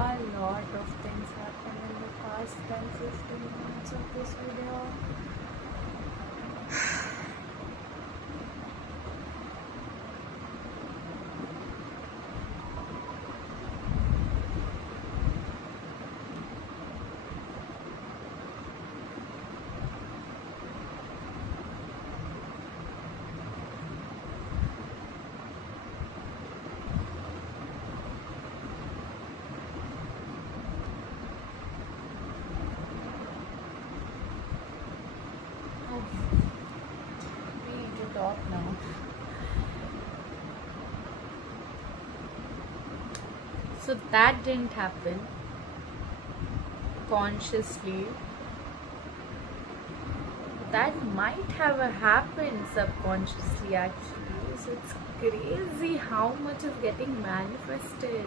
A lot of things happened in the past 10-15 minutes of this video. So that didn't happen consciously. That might have happened subconsciously actually. So it's crazy how much is getting manifested.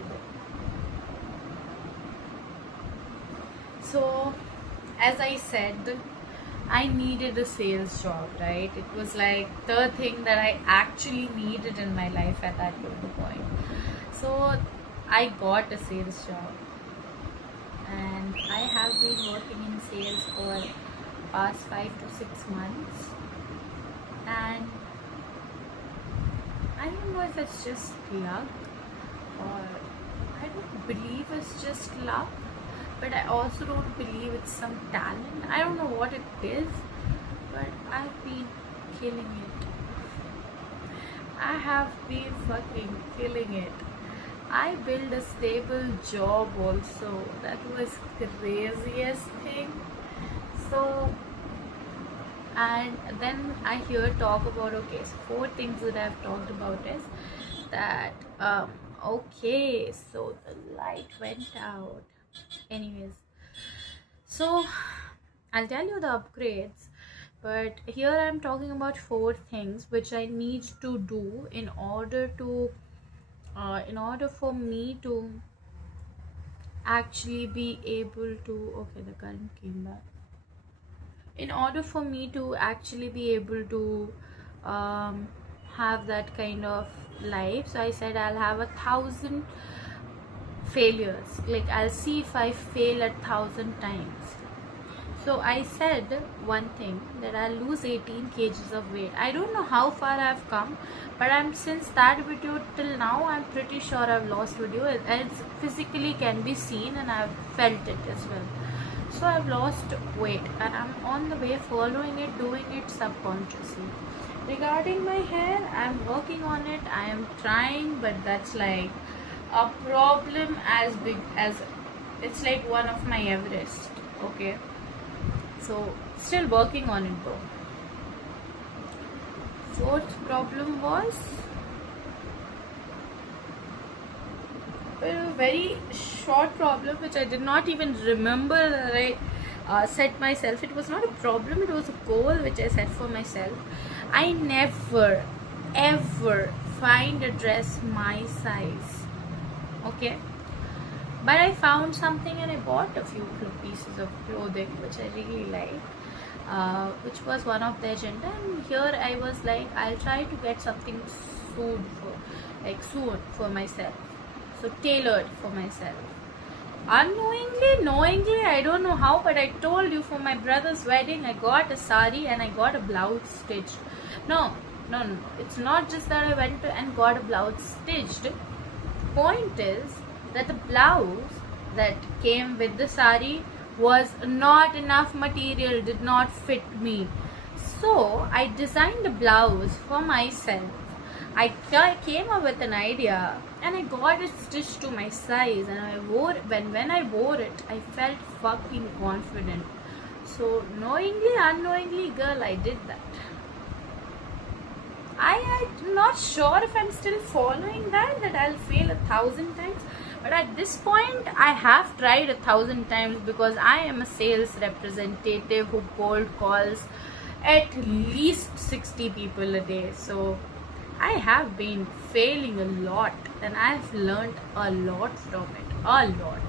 So, as I said, I needed a sales job, right? It was like the thing that I actually needed in my life at that given point. So, I got a sales job, and I have been working in sales for past 5 to 6 months, and I don't know if it's just luck, or I don't believe it's just luck, but I also don't believe it's some talent. I don't know what it is, but I've been killing it. I have been fucking killing it. I built a stable job also. That was the craziest thing. So, and then I hear talk about, okay, so 4 things that I've talked about is that okay, so the light went out. Anyways, so I'll tell you the upgrades, but here I'm talking about 4 things which I need to do in order for me to actually be able to, okay, the current came back, in order for me to actually be able to um, have that kind of life. So I said I'll have 1,000 failures, like I'll see if I fail 1,000 times. So I said one thing, that I'll lose 18 kgs of weight. I don't know how far I've come, but I'm since that video till now, I'm pretty sure I've lost video, and it physically can be seen, and I've felt it as well. So I've lost weight, and I'm on the way following it, doing it subconsciously. Regarding my hair, I'm working on it. I am trying, but that's like a problem as big as, it's like one of my Everest. Okay, so still working on it though. Fourth problem was a very short problem which I did not even remember that I set myself. It was not a problem, it was a goal which I set for myself. I never ever find a dress my size. Okay, but I found something and I bought a few pieces of clothing which I really like, which was one of the agenda. And here I was like, I'll try to get something soon for myself, so tailored for myself. Unknowingly, knowingly, I don't know how, but I told you, for my brother's wedding I got a sari and I got a blouse stitched. No, it's not just that I went and got a blouse stitched. Point is that the blouse that came with the sari was not enough material, did not fit me. So I designed a blouse for myself. I came up with an idea and I got it stitched to my size, and I wore it. When I wore it, I felt fucking confident. So knowingly, unknowingly, girl, I did that. I'm not sure if I'm still following that I'll fail 1,000 times, but at this point I have tried 1,000 times, because I am a sales representative who cold calls at least 60 people a day. So I have been failing a lot, and I've learned a lot from it, a lot.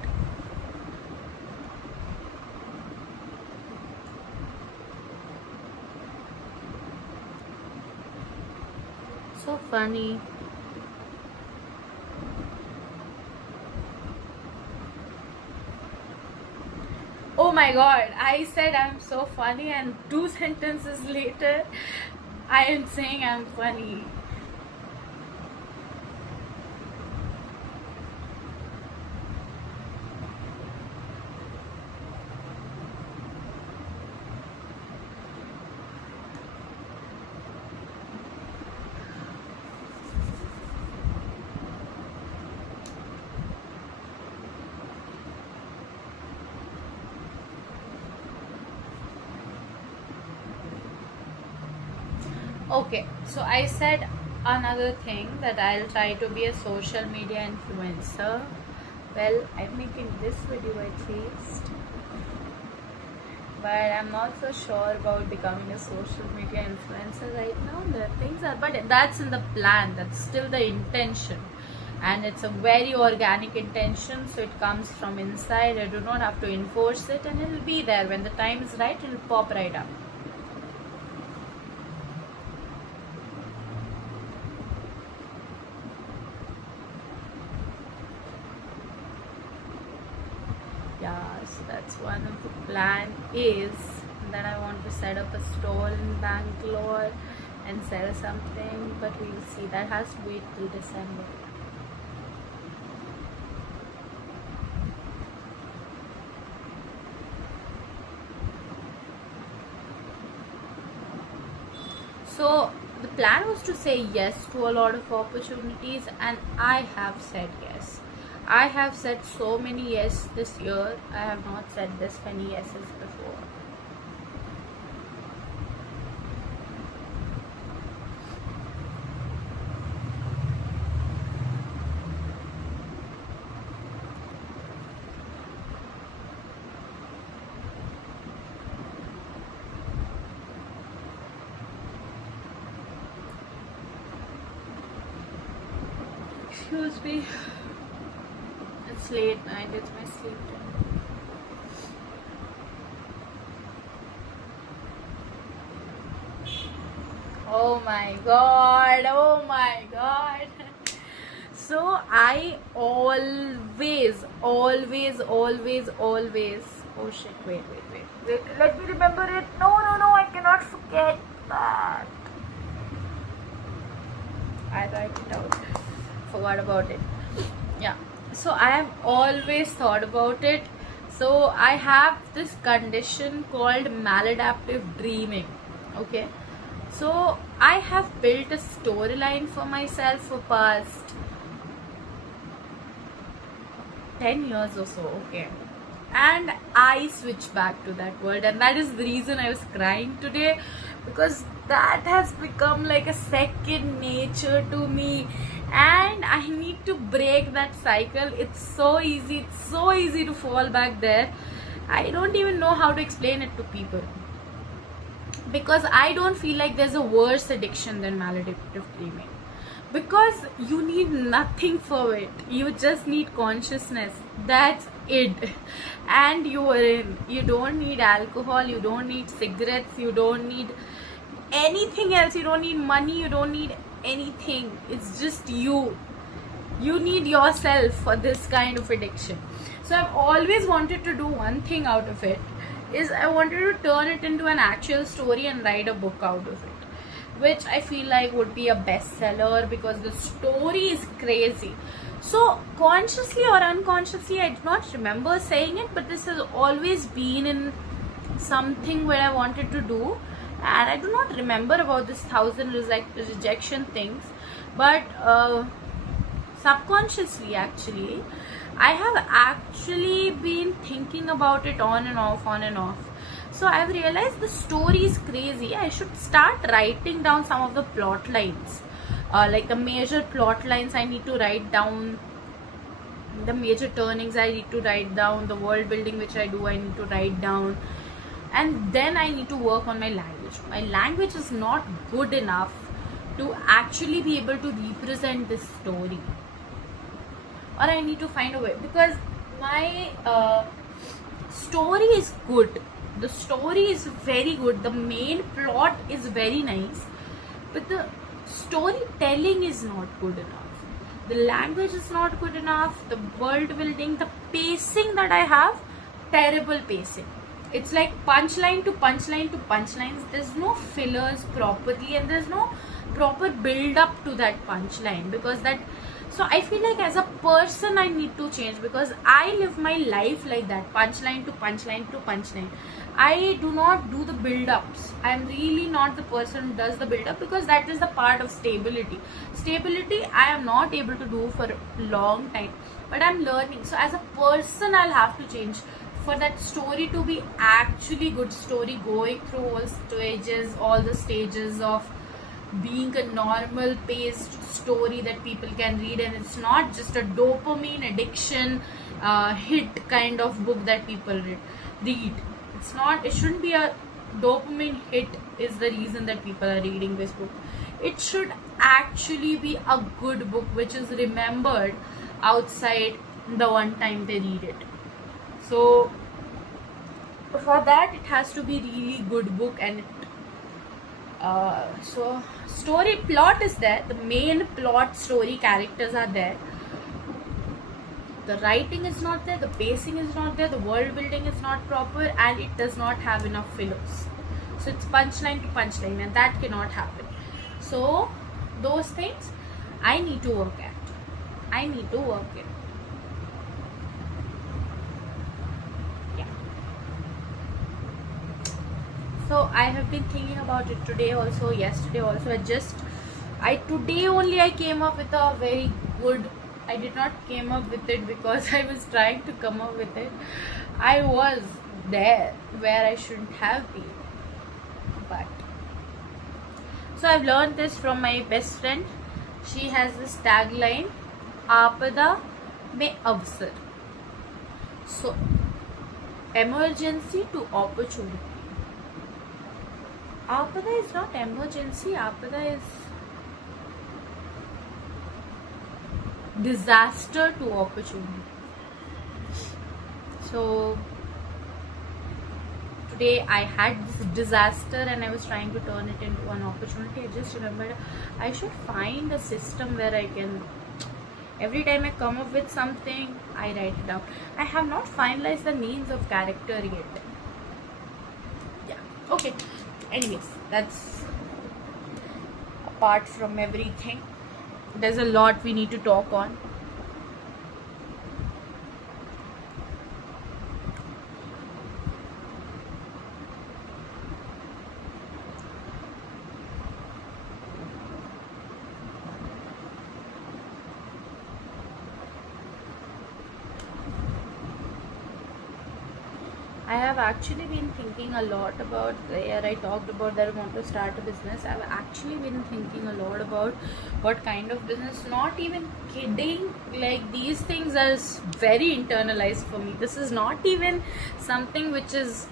So funny. Oh my god, I said I'm so funny, and 2 sentences later I am saying I'm funny. Okay, so I said another thing, that I'll try to be a social media influencer, Well, I'm making this video at least, but I'm not so sure about becoming a social media influencer right now. The things are, but that's in the plan, that's still the intention, and it's a very organic intention, so it comes from inside. I do not have to enforce it, and it'll be there when the time is right. It'll pop right up. Yeah, so that's one of the plan is that I want to set up a stall in Bangalore and sell something, but we'll see. That has to wait till December. So the plan was to say yes to a lot of opportunities, and I have said yes. I have said so many yes this year. I have not said this many yeses before. Excuse me. It's late night, it's my sleep time. Oh my god, oh my god. So I always, oh shit, wait, let me remember it. No, I cannot forget that. I write it out. Forgot about it. Yeah. So I have always thought about it. So I have this condition called maladaptive dreaming. Okay. So I have built a storyline for myself for past 10 years or so. Okay. And I switch back to that world, and that is the reason I was crying today, because that has become like a second nature to me, and I need to break that cycle. It's so easy to fall back there. I don't even know how to explain it to people, because I don't feel like there's a worse addiction than maladaptive dreaming, because you need nothing for it. You just need consciousness. That's it, and you are in. You don't need alcohol, you don't need cigarettes, you don't need anything else, you don't need money, you don't need anything. It's just you need yourself for this kind of addiction. So I've always wanted to do one thing out of it, is I wanted to turn it into an actual story and write a book out of it, which I feel like would be a bestseller, because the story is crazy. So consciously or unconsciously, I do not remember saying it, but this has always been in something where I wanted to do, and I do not remember about this 1,000 rejection things, but subconsciously actually I have actually been thinking about it on and off. So I've realized the story is crazy. I should start writing down some of the plot lines, like the major plot lines I need to write down, the major turnings I need to write down, the world building which I do I need to write down, and then I need to work on my language. My language is not good enough to actually be able to represent this story, or I need to find a way, because my story is good. The story is very good. The main plot is very nice, but the storytelling is not good enough. The language is not good enough. The world building, the pacing that I have, terrible pacing. It's like punchline to punchline to punchlines. There's no fillers properly, and there's no proper build up to that punchline, because that. So I feel like as a person I need to change, because I live my life like that, punchline to punchline to punchline. I do not do the build-ups. I'm really not the person who does the build-up, because that is the part of stability. Stability I am not able to do for a long time, but I'm learning. So as a person I'll have to change for that story to be actually good story, going through all the stages of being a normal paced story that people can read, and it's not just a dopamine addiction. hit kind of book that people read. It's not, it shouldn't be a dopamine hit is the reason that people are reading this book. It should actually be a good book which is remembered outside the one time they read it. So for that it has to be really good book. And it, so story plot is there, the main plot, story, characters are there. The writing is not there, the pacing is not there, the world building is not proper, and it does not have enough fillers. So it's punchline to punchline, and that cannot happen. So those things I need to work at. I need to work it. Yeah. So I have been thinking about it today also, yesterday also. Today only I came up with a very good, I did not came up with it because I was trying to come up with it. I was there where I shouldn't have been. But so I've learned this from my best friend. She has this tagline, Aapada mein avsar. So emergency to opportunity. Aapada is not emergency, Aapada is disaster to opportunity. So today I had this disaster and I was trying to turn it into an opportunity. I just remembered I should find a system where I can, every time I come up with something, I write it down. I have not finalized the means of character yet. Yeah, okay. Anyways, that's apart from everything. There's a lot we need to talk on. I have actually been thinking a lot about, where I talked about that I want to start a business. I've actually been thinking a lot about what kind of business. Not even kidding, like these things are very internalized for me. This is not even something which is,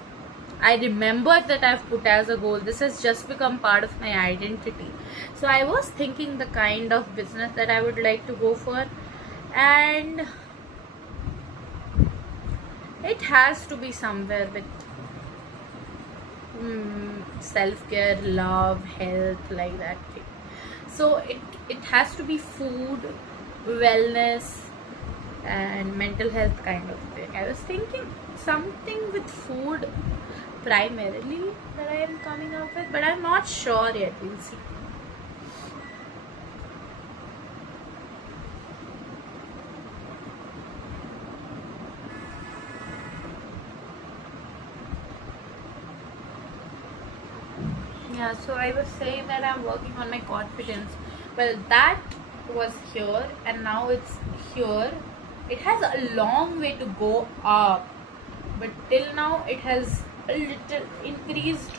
I remember that I've put as a goal. This has just become part of my identity. So I was thinking the kind of business that I would like to go for, and it has to be somewhere with self-care, love, health, like that thing. So it has to be food, wellness, and mental health kind of thing. I was thinking something with food primarily that I am coming up with, but I'm not sure yet. We'll see. Yeah, so I was saying that I'm working on my confidence. Well, that was here and now it's here. It has a long way to go up, but till now it has a little increased,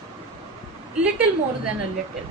little more than a little.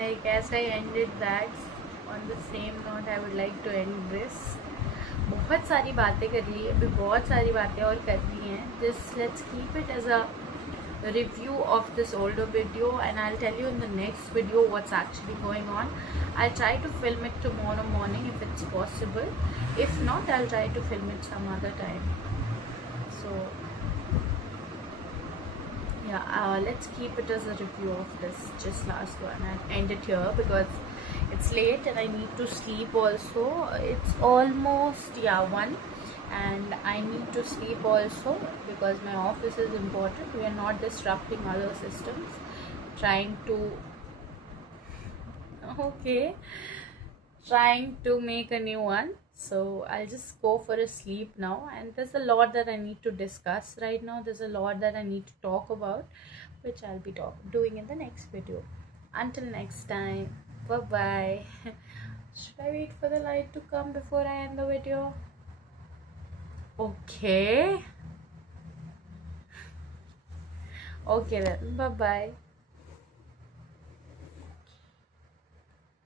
Like as I ended that, on the same note I would like to end this. बहुत सारी बातें कर ली, अभी बहुत सारी बातें और करनी है. Just let's keep it as a review of this older video, and I'll tell you in the next video what's actually going on. I'll try to film it tomorrow morning if it's possible. If not, I'll try to film it some other time. So Yeah, let's keep it as a review of this just last one and end it here because it's late and I need to sleep also. It's almost, yeah, 1, and I need to sleep also because my office is important. We are not disrupting other systems, trying to, okay, trying to make a new one. So I'll just go for a sleep now, and there's a lot that I need to discuss right now. There's a lot that I need to talk about, which I'll be doing in the next video. Until next time, bye bye. Should I wait for the light to come before I end the video? Okay, okay then, bye bye.